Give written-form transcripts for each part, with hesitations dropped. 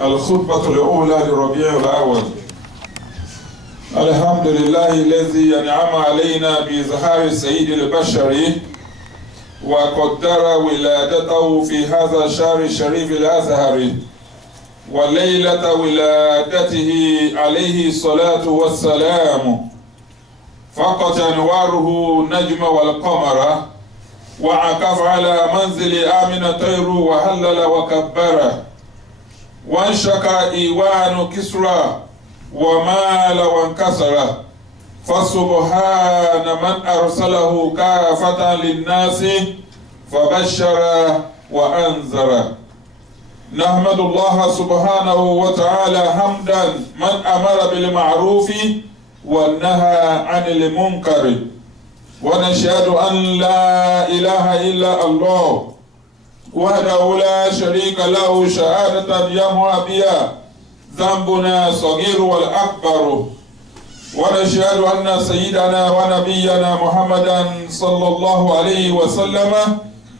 الخطبة الأولى لربيع الأول. الحمد لله الذي أنعم علينا بإظهار سيد البشر وقدر ولادته في هذا الشهر الشريف الأزهر وليلة ولادته عليه الصلاة والسلام فقط أنواره نجم والقمر وعكف على منزل آمن طير وهلل وكبر وانشق إيوان كسرى ومال وانكسر فسبحان من أرسله كافة للناس فبشر وأنذر. نحمد الله سبحانه وتعالى حمدا من أمر بالمعروف ونهى عن المنكر، ونشهد أن لا إله إلا الله وحده لا شريك له شهادة يمحو بها ذنبنا الصغير والأكبر، ونشهد أن سيدنا ونبينا محمدا صلى الله عليه وسلم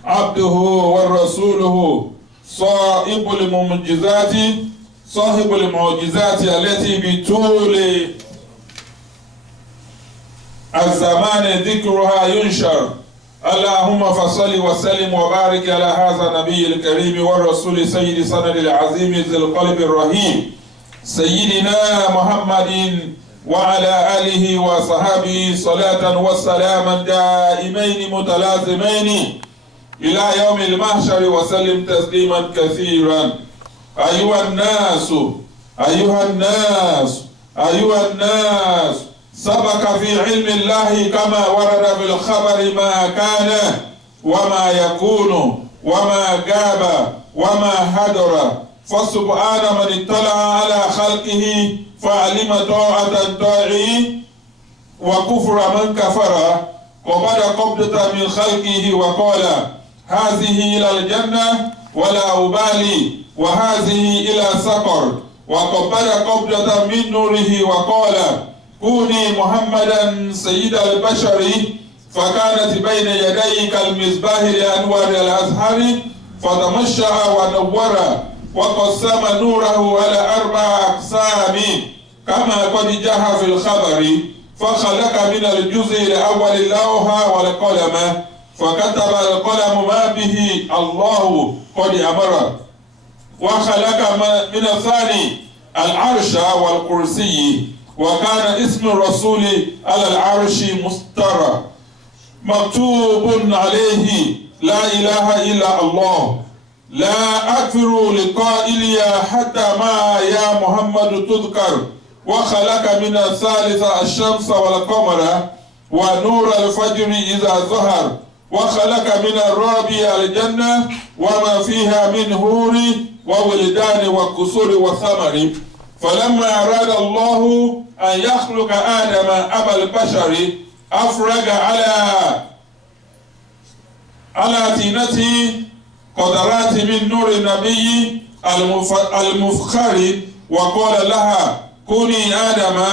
عبده ورسوله صاحب المعجزات التي بطول الزمان ذكرها ينشر. اللهم فصل وسلم وبارك على هذا النبي الكريم والرسول سيد سند العظيم ذي القلب الرحيم سيدنا محمد وعلى آله وصحابه صلاة وسلاما دائمين متلازمين إلى يوم المحشر وسلم تسليما كثيرا. أيها الناس سبق في علم الله كما ورد في الخبر ما كان وما يكون وما غاب وما حضر، فسبحان من اطلع على خلقه فعلم طاعة طاعي وكفر من كفر، وبدا قبضة من خلقه وقال هذه إلى الجنة ولا أبالي وهذه إلى سقر، وقبل قبضة من نوره وقال كوني محمدا سيد البشر، فكانت بين يديك المصباح لأنوار الأزهر فتمشى ونور وقسم نوره على 4 أقسام كما قد جاء في الخبر، فخلق من الجزء الأول اللوح والقلم فكتب القلم ما به الله قد أمر، وخلق من الثاني العرش والكرسي، وكان اسم الرسول على العرش مستر مكتوب عليه لا إله إلا الله، لا أكفر لقائليا حتى ما يا محمد تذكر، وخلق من الثالث الشمس والقمر ونور الفجر إذا ظهر، وخلق من الرابع الجنة وما فيها من هور وولدان وقصور وثمر، فلما أراد الله أن يخلق آدم أبا البشر أفرج على طينته قدرات من نور النبي المفخر، وقال لها كوني آدم،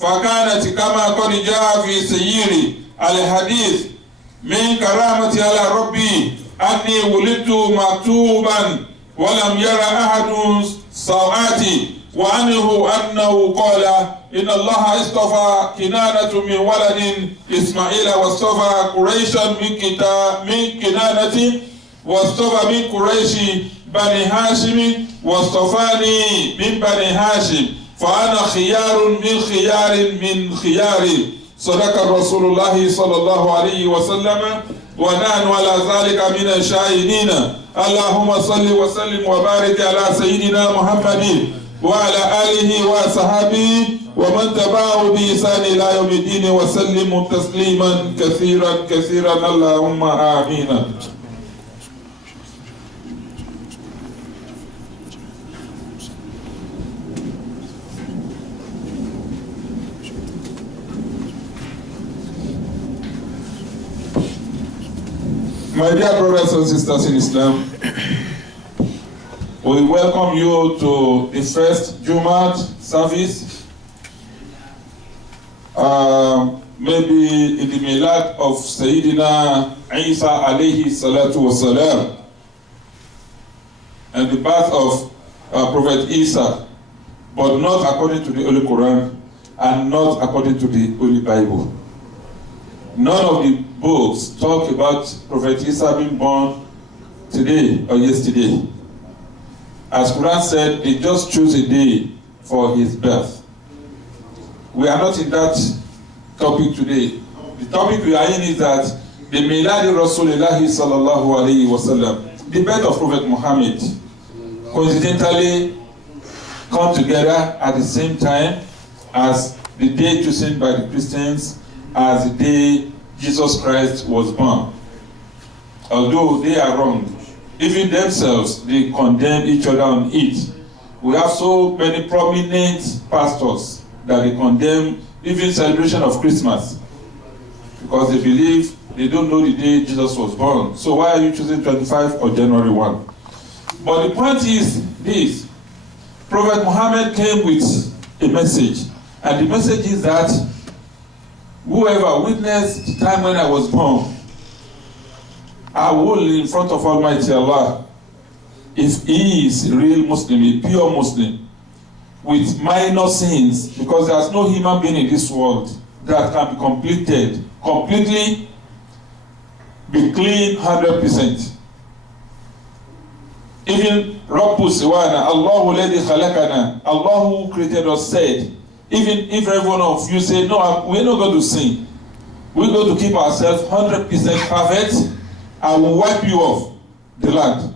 فكانت كما قد جاء في سير الحديث من كرامة على ربي أني ولدت مكتوبا ولم ير أحد سوآتي، وعنه أنه قال إن الله اصطفى كنانة من ولد إسماعيل واصطفى قريشا من كنانة واصطفى من قريش بني هاشم واصطفاني من بني هاشم، فأنا خيار من خيار. صدق رسول الله صلى الله عليه وسلم ونحن على ذلك من الشاهدين. اللهم صل وسلم وبارك على سيدنا محمد وعلى آله وصحبه ومن تبعه بإحسان إلى يوم الدين وسلم تسليما كثيرا اللهم آمين. My dear brothers and sisters in Islam, we welcome you to the first Jumat service, maybe in the milad of Sayyidina Isa alayhi salatu wasalam, and the birth of Prophet Isa, but not according to the Holy Quran and not according to the Holy Bible. None of the books talk about Prophet Isa being born today or yesterday. As Quran said, they just choose a day for his birth. We are not in that topic today. The topic we are in is that the Miladi Rasulillahi sallallahu alayhi wa sallam, the birth of Prophet Muhammad, coincidentally come together at the same time as the day chosen by the Christians as the day Jesus Christ was born. Although they are wrong, even themselves, they condemn each other on it. We have so many prominent pastors that they condemn even celebration of Christmas because they believe they don't know the day Jesus was born. So why are you choosing 25 or January 1? But the point is this: Prophet Muhammad came with a message, and the message is that whoever witnessed the time when I was born, I will in front of Almighty Allah, if he is a real Muslim, a pure Muslim, with minor sins, because there's no human being in this world that can be completely be clean 100%. Even Rabbu Siwana, Allahu Ladhi Khalakana, Allah who created us said, even if every one of you say, no, we're not going to sin, we're going to keep ourselves 100% perfect, I will wipe you off the land.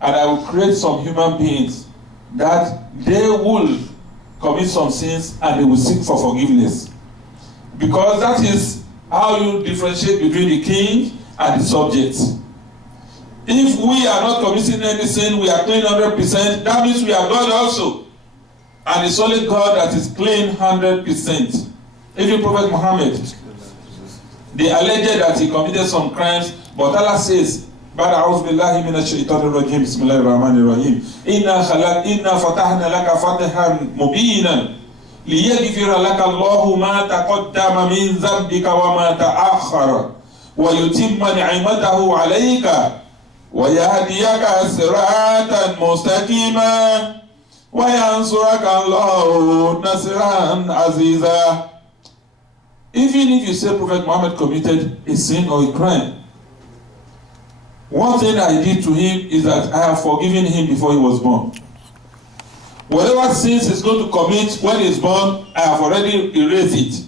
And I will create some human beings that they will commit some sins and they will seek for forgiveness. Because that is how you differentiate between the king and the subject. If we are not committing any sin, we are clean 100%, that means we are God also. And it's only God that is clean 100%. Even Prophet Muhammad, they alleged that he committed some crimes, but Allah says, بعد أعوذ بالله من الشيطان الرجيم بسم الله الرحمن الرحيم إنا فتحنا لك فتحا مبينا ليغفر لك الله ما تقدم من ذنبك وما تأخر ويتم نعمته عليك ويهديك صراطا مستقيما وينصرك الله نصرا عزيزا. Even if you say Prophet Muhammad committed a sin or a crime, one thing I did to him is that I have forgiven him before he was born. Whatever sins he's going to commit when he's born, I have already erased it.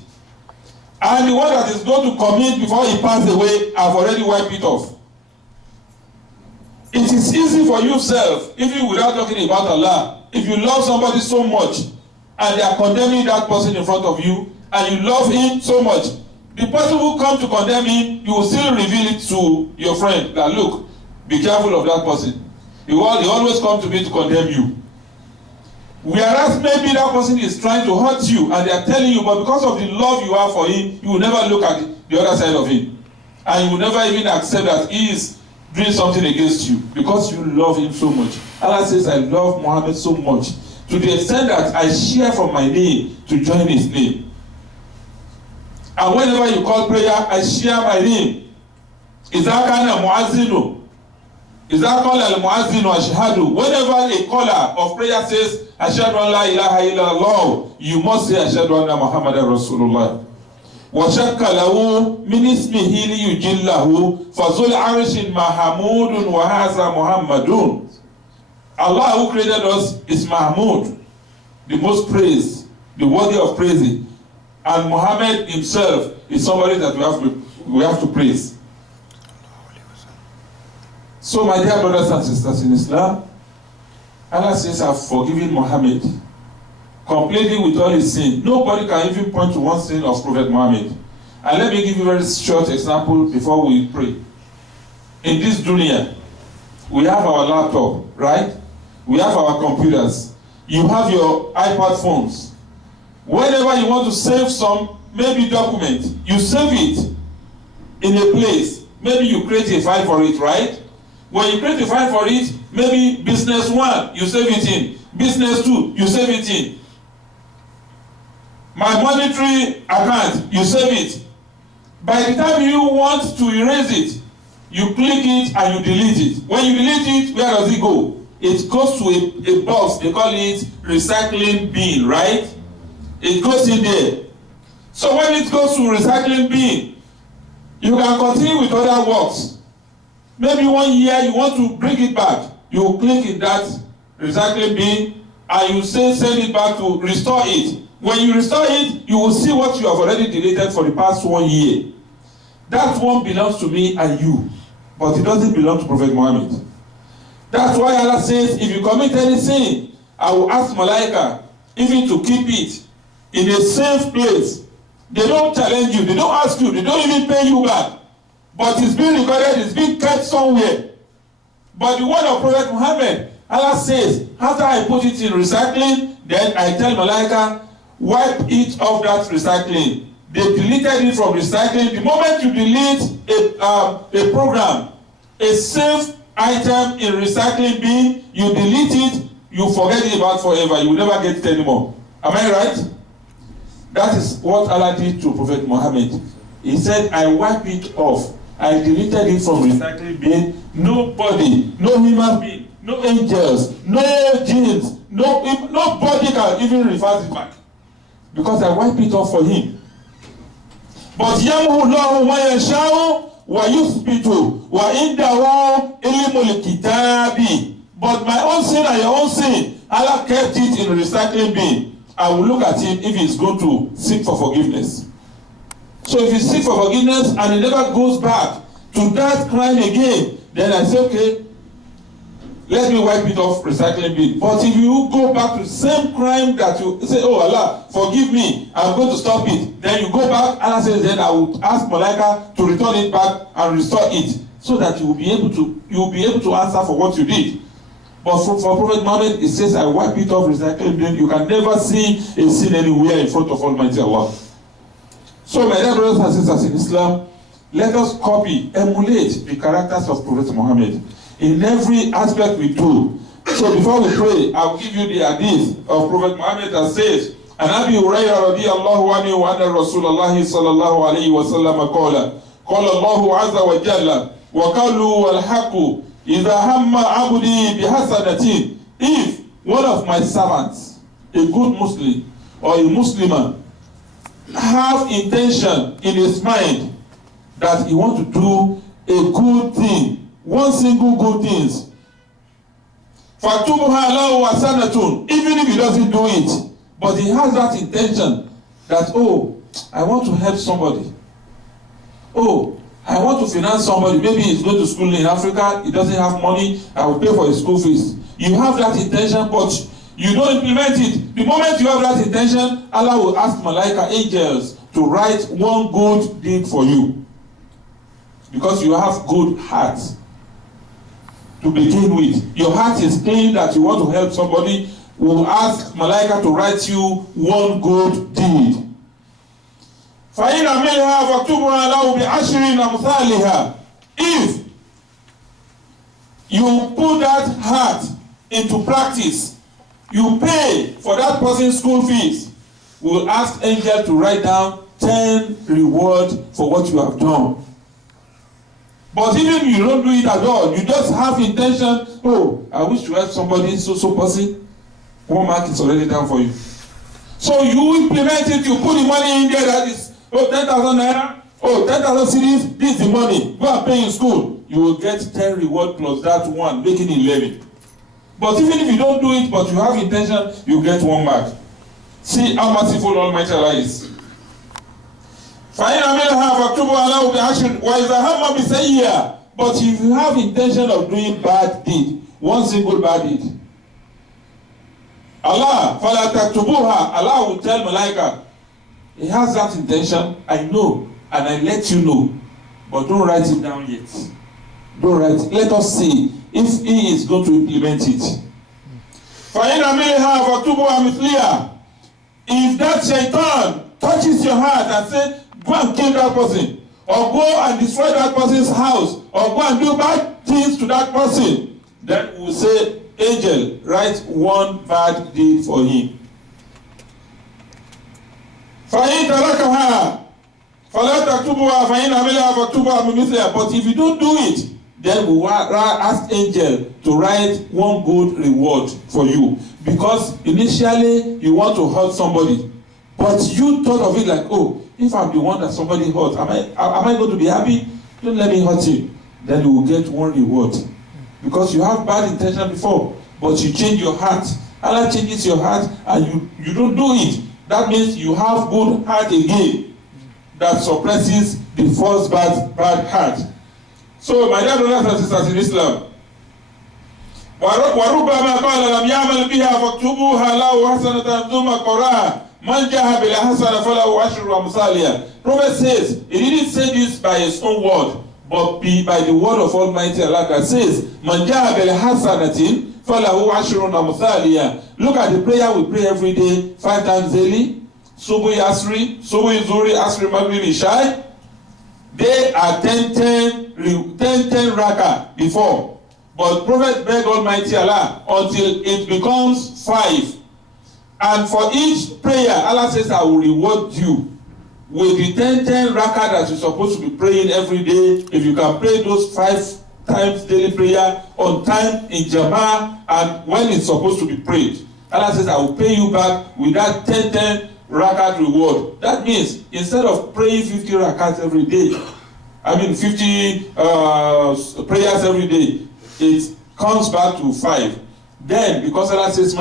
And the one that is going to commit before he passes away, I have already wiped it off. It is easy for yourself, even without talking about Allah, if you love somebody so much and they are condemning that person in front of you, and you love him so much, the person who comes to condemn him, you will still reveal it to your friend that, look, be careful of that person. He always comes to me to condemn you. Whereas maybe that person is trying to hurt you and they are telling you, but because of the love you have for him, you will never look at the other side of him. And you will never even accept that he is doing something against you because you love him so much. Allah says, I love Muhammad so much to the extent that I share from my name to join his name. And whenever you call prayer, I share my name. Is that kind of muazzinu? Is that called al-muazzinu ashhadu? Whenever a caller of prayer says, ashhadu an la ilaha illallah, you must say, ashhadu anna Muhammadan Rasulullah. وَشَكَّ لَهُ مِنْ اسْمِهِ لِيُجِلَّهُ فَذُو الْعَرْشِ مَحْمُودٌ وَهَذَا مُحَمَّدٌ. Allah who created us is Mahmud, the most praised, the worthy of praise. And Muhammad himself is somebody that we have to praise. So my dear brothers and sisters in Islam, Allah says, I've forgiven Muhammad completely with all his sin. Nobody can even point to one sin of Prophet Muhammad. And let me give you a very short example before we pray. In this dunya, we have our laptop, right? We have our computers. You have your iPad phones. Whenever you want to save some, maybe document, you save it in a place. Maybe you create a file for it, right? When you create a file for it, maybe business 1, you save it in. Business 2, you save it in. My monetary account, you save it. By the time you want to erase it, you click it and you delete it. When you delete it, where does it go? it goes to a box, they call it recycling bin, right? It goes in there. So when it goes to recycling bin, you can continue with other works. Maybe 1 year you want to bring it back, you click in that recycling bin and you say send it back to restore it. When you restore it, you will see what you have already deleted for the past 1 year. That one belongs to me and you, but it doesn't belong to Prophet Muhammad. That's why Allah says, if you commit any sin, I will ask Malaika even to keep it in a safe place. They don't challenge you, they don't ask you, they don't even pay you back. But it's being recorded, it's being kept somewhere. But the word of Prophet Muhammad, Allah says, after I put it in recycling, then I tell Malaika, wipe it off that recycling. They deleted it from recycling. The moment you delete a program, a safe item in recycling bin, you delete it, you forget it about forever. You will never get it anymore. Am I right? That is what Allah did to Prophet Muhammad. He said, I wipe it off. I deleted it from recycling bin. Nobody, no human being, no angels, no jinns, nobody can even reverse it back. Because I wipe it off for him. But yamhu Allahu ma yasha'u wa yuthbitu wa indahu ilmul kitabi. But my own sin and your own sin, Allah kept it in recycling bin. I will look at him if he's going to seek for forgiveness. So if he seeks for forgiveness and he never goes back to that crime again, then I say, okay, let me wipe it off recycling bin. But if you go back to the same crime that you say, oh Allah, forgive me, I'm going to stop it. Then you go back, Allah says, then I will ask Malaika to return it back and restore it, so that you will be able to answer for what you did. But for Prophet Muhammad, it says, I wipe it off recycling bin. You can never see a sin anywhere in front of Almighty Allah. So my dear brothers and sisters in Islam, let us copy, emulate the characters of Prophet Muhammad in every aspect we do. So before we pray, I will give you the hadith of Prophet Muhammad that says, "An Abi Hurairah radiyallahu anhu wa anna Rasulullah sallallahu alayhi wa sallam qala Allahu azza wa jalla wa qalu wal haqqu idha hamma abdi bihasanatin." If one of my servants, a good Muslim or a Muslimah, have intention in his mind that he want to do a good thing, one single good thing, فَتُبْهَا لَهُ وَسَنَةٌ, even if he doesn't do it, but he has that intention that, oh, I want to help somebody, oh, I want to finance somebody, maybe he's going to school in Africa, he doesn't have money, I will pay for his school fees. You have that intention, but you don't implement it. The moment you have that intention, Allah will ask Malaika, angels, to write one good deed for you, because you have good heart. To begin with, your heart is clean that you want to help somebody, will ask Malaika to write you one good deed. فَإِنْ عَمِلْهَا فَاكْتُبْهَا لَهُ بِعَشْرِ أَمْثَالِهَا. If you put that heart into practice, you pay for that person's school fees, we'll ask angel to write down 10 reward for what you have done. But even you don't do it at all, you just have intention, oh, I wish to help somebody, so person, 1 mark is already down for you. So you implement it, you put the money in there, that is, oh, 10,000 naira, oh, 10,000 cedis, this is the money, go and pay in school. You will get 10 reward plus that one, making 11. But even if you don't do it, but you have intention, you get 1 mark. See how merciful Almighty Allah is. فَإِنْ عَمِلْهَا فَاكْتُبْهَا لَهُ بِعَشْرٍ وَإِذَا هَمَّ بِسَيِّئَةٍ. But if you have intention of doing bad deed, one single bad deed, Allah, فَلَا تَكْتُبُوهَا, Allah will tell Malaika, he has that intention, I know, and I let you know, but don't write it down yet. Don't write it. Let us see if he is going to implement it. فَإِنْ عَمِلْهَا فَاكْتُبُوهَا مِثْلِهَا. If that shaitan touches your heart and say, go and kill that person, or go and destroy that person's house, or go and do bad things to that person, then we will say, angel, write one bad deed for him. فَإِنْ تَرَكَهَا فَلَا تَكْتُبُهَا فَإِنْ عَمِلَهَا فَاكْتُبُهَا بِمِثْلِهَا. But if you don't do it, then we will ask angel to write one good reward for you. Because initially you want to hurt somebody, but you thought of it like, oh, if I'm the one that somebody hurt, am I going to be happy? Don't let me hurt you. Then you will get one reward. Because you have bad intention before, but you change your heart. Allah changes your heart and you don't do it. That means you have good heart again that suppresses the first bad heart. So, my dear brothers and sisters in Islam, وَرُبَّمَا قَالَ لَمْ يَعْمَلْ بِهَا فَاكْتُبُوهَا لَهُ حَسَنَةً ثُمَّ قَرَأَهَا مَنْ جَاءَ بِالْحَسَنَةِ فَلَهُ عَشْرُ أَمْثَالِهَا. Prophet says, he didn't say this by his own word, but by the word of Almighty Allah that says, مَنْ جَاءَ بِالْحَسَنَةِ فَلَهُ عَشْرُ أَمْثَالِهَا. Look at the prayer we pray every day, 5 times daily. Subuh Asri, Subuh Zuhri, Asri Maghrib Isha. They are 10 rakah before. But Prophet begged Almighty Allah until it becomes 5. And for each prayer, Allah says, I will reward you with the 10 rakah that you're supposed to be praying every day. If you can pray those 5 times daily prayer on time in Jama'ah and when it's supposed to be prayed. Allah says, I will pay you back with that 10 rakat reward. That means instead of praying 50 rakats every day, 50 prayers every day, it comes back to 5. Then, because Allah says,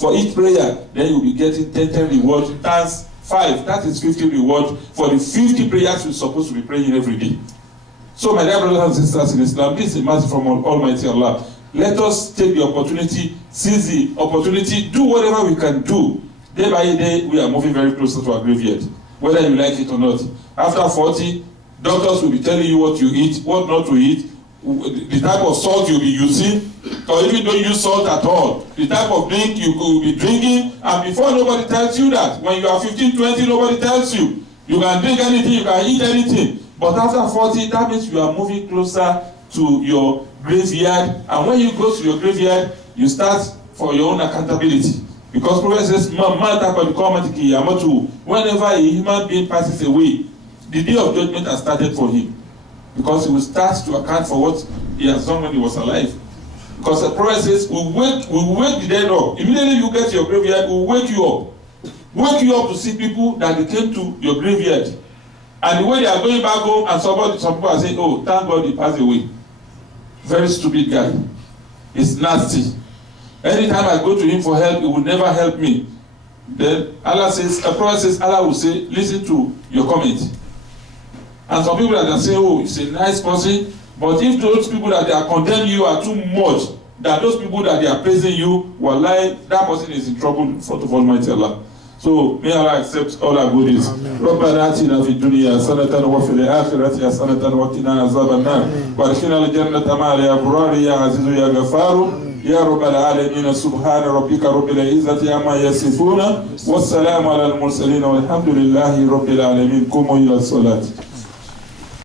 for each prayer, then you'll be getting 10 reward. That's 5. That is 50 reward for the 50 prayers you're supposed to be praying every day. So, my dear brothers and sisters in Islam, this is a mercy from Almighty Allah. Let us take the opportunity, seize the opportunity, do whatever we can do. Day by day, we are moving very closer to our graveyard, whether you like it or not. After 40, doctors will be telling you what you eat, what not to eat, the type of salt you'll be using, or even don't use salt at all, the type of drink you will be drinking, and before nobody tells you that. When you are 15, 20, nobody tells you. You can drink anything, you can eat anything. But after 40, that means you are moving closer to your graveyard, and when you go to your graveyard, you start for your own accountability. Because Prophet says, whenever a human being passes away, the day of judgment has started for him. Because he will start to account for what he has done when he was alive. Because the Prophet says, we will wake the dead up. Immediately you get to your graveyard, we will wake you up. Wake you up to see people that they came to your graveyard. And the way they are going back home, and some people are saying, oh, thank God he passed away. Very stupid guy. He's nasty. Anytime I go to him for help, he will never help me. Then Allah says, the Prophet says, Allah will say, listen to your comment. And some people that are saying, oh, he's a nice person, but if those people that they are condemning you are too much than those people that they are praising you, wallahi, that person is in trouble in front of Almighty Allah. So may Allah accept all our goodies. ربنا آتنا في الدنيا حسنة وفي الآخرة حسنة وقنا عذاب النار وادخلنا الجنة مع الأبرار يا عزيز يا غفار يا رب العالمين. سبحان ربك رب العزة عما يصفون والسلام على المرسلين والحمد لله رب العالمين. قوموا إلى الصلاة.